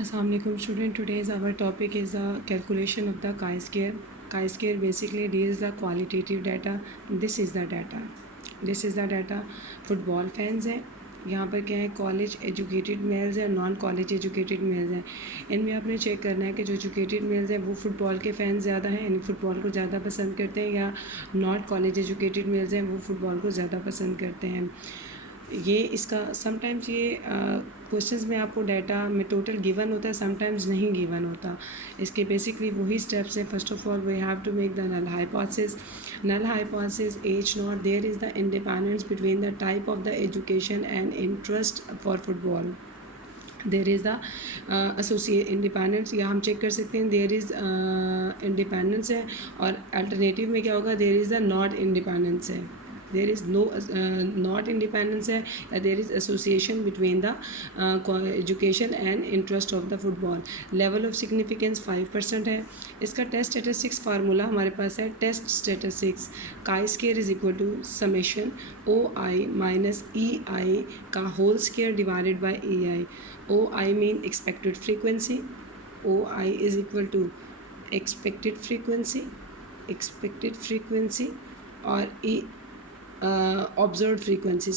Assalamualaikum student. Today's our topic is the calculation of the chi-square. Chi-square basically deals the qualitative data. This is the data. This is the data. Football fans हैं, यहाँ पर क्या है, college educated mails हैं, non college educated mails हैं। इनमें आपने check करना है कि जो एजुकेटेड मेल्स हैं वो फुटबॉल के फ़ैन ज़्यादा हैं, यानी फ़ुटबॉल को ज़्यादा पसंद करते हैं, या नॉट कॉलेज एजुकेटेड मेल्स हैं वो फ़ुटबॉल को ज़्यादा पसंद करते हैं। ये इसका समटाइम्स ये क्वेश्चंस में आपको डाटा में टोटल गिवन होता है, समटाइम्स नहीं गिवन होता। इसके बेसिकली वही स्टेप्स हैं। First of all we have to make the null hypothesis. Null hypothesis H not there is the independence between the type of the education and interest for football. There is the associate independence, या हम check कर सकते हैं there is independence है, और alternative में क्या होगा, there is the not independence है, there is no not independence है, या there is association between the education and interest of the football. Level of significance 5% है। इसका टेस्ट स्टैटिस्टिक्स फार्मूला हमारे पास है। Test statistics chi square is equal to summation O I minus E I का whole square divided by E I. O I mean expected frequency, O I is equal to expected frequency, और E observe frequency,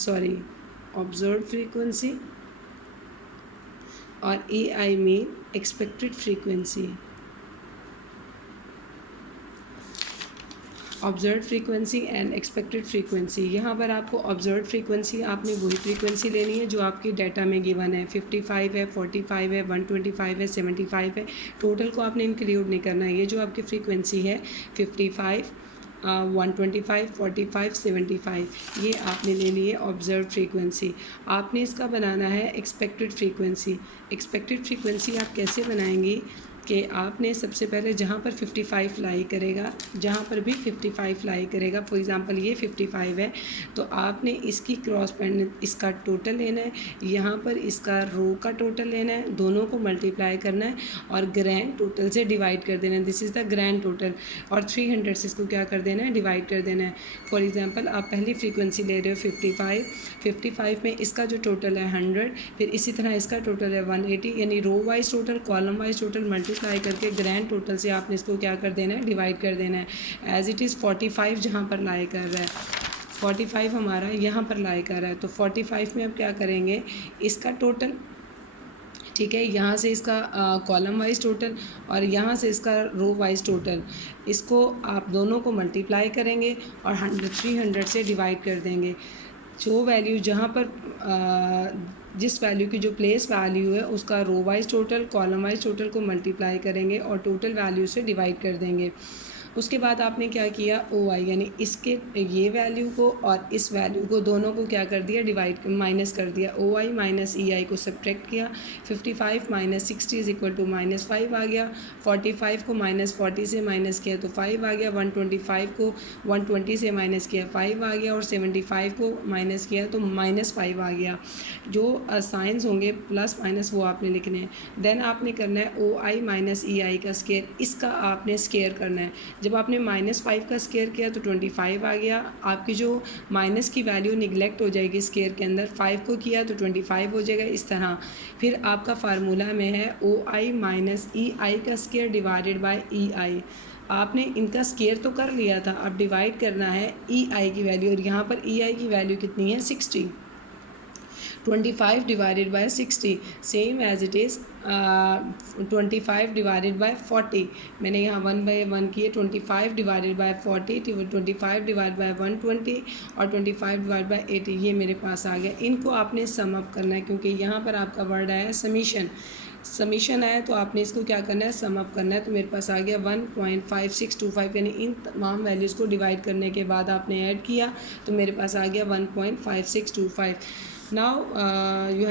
और A I mean expected frequency. Observe frequency and expected frequency. यहाँ पर आपको observe frequency आपने वही frequency लेनी है जो आपकी डाटा में गिवन है। 55 है, 45 है, 125 है, 75 है। टोटल को आपने इंक्लूड नहीं करना है। ये जो आपकी फ्रीक्वेंसी है 55, 125, 45, 75, ये आपने ले ली है ऑब्जर्व फ्रीक्वेंसी। आपने इसका बनाना है एक्सपेक्टेड फ्रीक्वेंसी। एक्सपेक्टेड फ्रीक्वेंसी आप कैसे बनाएंगी कि आपने सबसे पहले जहाँ पर 55 लाई करेगा, जहाँ पर भी 55 लाई करेगा, फॉर एग्ज़ाम्पल ये 55 है, तो आपने इसकी क्रॉस पेंडेंट इसका टोटल लेना है, यहाँ पर इसका रो का टोटल लेना है, दोनों को मल्टीप्लाई करना है और ग्रैंड टोटल से डिवाइड कर देना है। This is the grand total, और 300 से इसको क्या कर देना है, डिवाइड कर देना है। फॉर एग्ज़ाम्पल आप पहली फ्रीक्वेंसी ले रहे हो 55 में इसका जो टोटल है 100, फिर इसी तरह इसका टोटल है 180, यानी row wise total, column wise total multiply करके ग्रैंड टोटल से आपने इसको क्या कर देना है, डिवाइड कर देना है। एज इट इज़ 45 जहाँ पर लाई कर रहा है, 45 हमारा यहाँ पर लाई कर रहा है, तो 45 में अब क्या करेंगे, इसका टोटल, ठीक है, यहाँ से इसका कॉलम वाइज टोटल और यहाँ से इसका रो वाइज टोटल, इसको आप दोनों को मल्टीप्लाई करेंगे और 300 से डिवाइड कर देंगे। जो वैल्यू जहाँ पर जिस वैल्यू की जो प्लेस वैल्यू है उसका row wise total, column wise total को मल्टीप्लाई करेंगे और टोटल वैल्यू से डिवाइड कर देंगे। उसके बाद आपने क्या किया, ओ आई यानी इसके ये वैल्यू को और इस वैल्यू को दोनों को क्या कर दिया, डिवाइड माइनस कर दिया। ओ आई माइनस ई आई को सब्ट्रैक्ट किया। 55 माइनस 60 इज इक्वल टू -5 आ गया। 45 को -40 से माइनस किया तो 5 आ गया। 125 को 120 से माइनस किया 5 आ गया, और 75 को माइनस किया तो -5 आ गया। जो साइंस होंगे प्लस माइनस वो आपने लिखने हैं। देन आपने करना है ओ आई माइनस ई आई का स्केयर, इसका आपने स्केयर करना है। जब आपने -5 का स्केयर किया तो 25 आ गया। आपकी जो माइनस की वैल्यू निगलेक्ट हो जाएगी स्केयर के अंदर, 5 को किया तो 25 हो जाएगा, इस तरह। फिर आपका फार्मूला में है ओ आई माइनस ई आई का स्केयर डिवाइडेड बाय ई आई। आपने इनका स्केयर तो कर लिया था, अब डिवाइड करना है ई आई की वैल्यू, और यहाँ पर ई आई की वैल्यू कितनी है, 60। 25 divided by 60 same as it is 25 divided by 40। मैंने यहाँ 1/1 किए। 25 डिवाइडेड बाय 40, 25 डिवाइड बाय 120 और 25 डिवाइड बाय 80, ये मेरे पास आ गया। इनको आपने सम अप करना है, क्योंकि यहाँ पर आपका वर्ड आया समीशन आया, तो आपने इसको क्या करना है, सम अप करना है। तो मेरे पास आ गया 1.5625, यानी इन तमाम वैल्यूज़ को डिवाइड करने के बाद आपने ऐड किया तो मेरे पास आ गया 1.5625। Now I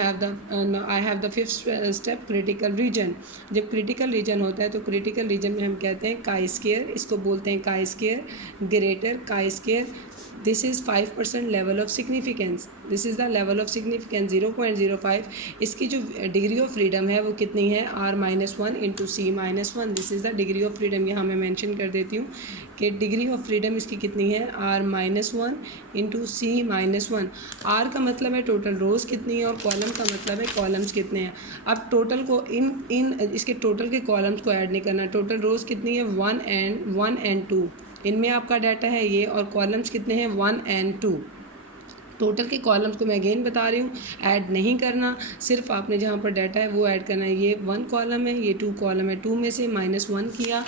have the fifth step, critical reason. जब क्रिटिकल रीजन होता है तो क्रिटिकल रीजन में हम कहते हैं काई स्केयर, इसको बोलते हैं काई स्केयर, ग्रेटर काई square. This is 5% level of significance, this is the level of significance 0.05। इसकी जो डिग्री ऑफ फ्रीडम है वो कितनी है, R-1 into C-1। This is the degree of freedom, यहाँ मैं मेंशन कर देती हूँ कि डिग्री ऑफ फ्रीडम इसकी कितनी है, R-1 इंटू C-1। आर का मतलब है टोटल रोज़ कितनी है और कॉलम का मतलब है कॉलम्स कितने हैं। अब टोटल को इन इसके टोटल के कॉलम्स को ऐड नहीं करना। टोटल रोज़ कितनी है, 1 and 2, इनमें आपका डाटा है ये, और कॉलम्स कितने हैं, 1 and 2। टोटल के कॉलम्स को मैं अगेन बता रही हूँ, ऐड नहीं करना, सिर्फ आपने जहाँ पर डाटा है वो ऐड करना है। ये 1 कॉलम है, ये 2 कॉलम है, 2 में से -1 किया,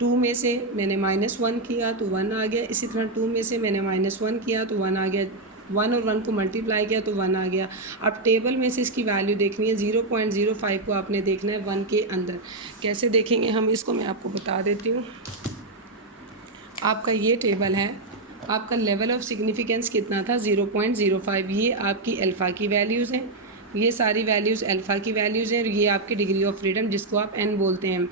2 में से मैंने -1 किया तो 1 आ गया। इसी तरह 2 में से मैंने -1 किया तो 1 आ गया, 1 और 1 को मल्टीप्लाई किया तो 1 आ गया। अब टेबल में से इसकी वैल्यू देखनी है, 0.05 को आपने देखना है 1 के अंदर। कैसे देखेंगे हम इसको, मैं आपको बता देती हूँ। आपका ये टेबल है, आपका लेवल ऑफ सिग्निफिकेंस कितना था, 0.05। ये आपकी अल्फ़ा की वैल्यूज़ हैं, ये सारी वैल्यूज़ अल्फ़ा की वैल्यूज़ हैं, और ये आपकी डिग्री ऑफ फ्रीडम जिसको आप n बोलते हैं।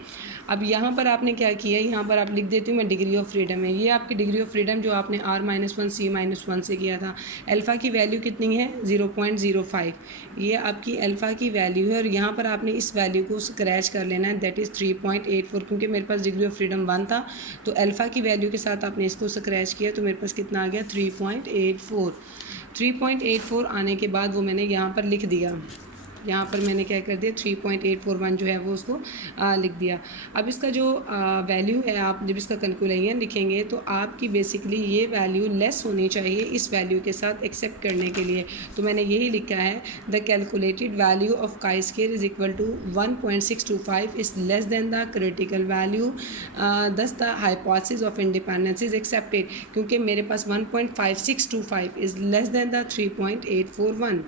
अब यहाँ पर आपने क्या किया, यहाँ पर आप लिख देती हूँ मैं, डिग्री ऑफ फ्रीडम है। ये आपकी डिग्री ऑफ फ्रीडम जो आपने R-1 C-1 से किया था। अल्फ़ा की वैल्यू कितनी है, 0.05। ये आपकी अल्फ़ा की वैल्यू है, और यहाँ पर आपने इस वैल्यू को स्क्रैच कर लेना है, दैट इज़ 3.84। क्योंकि मेरे पास डिग्री ऑफ फ्रीडम 1 था, तो अल्फ़ा की वैल्यू के साथ आपने इसको स्क्रैच किया तो मेरे पास कितना आ गया, 3.84। 3.84 आने के बाद वो मैंने यहाँ पर लिख दिया, यहाँ पर मैंने क्या कर दिया, 3.841 जो है वो उसको लिख दिया। अब इसका जो वैल्यू है, आप जब इसका कैलकुलेशन लिखेंगे तो आपकी बेसिकली ये वैल्यू लेस होनी चाहिए इस वैल्यू के साथ एक्सेप्ट करने के लिए। तो मैंने यही लिखा है, the calculated value of chi square is equal to 1.625 is less than the critical value, thus the hypothesis of independence is accepted. क्योंकि मेरे पास 1.5625 इज़ लेस देन द 3.841।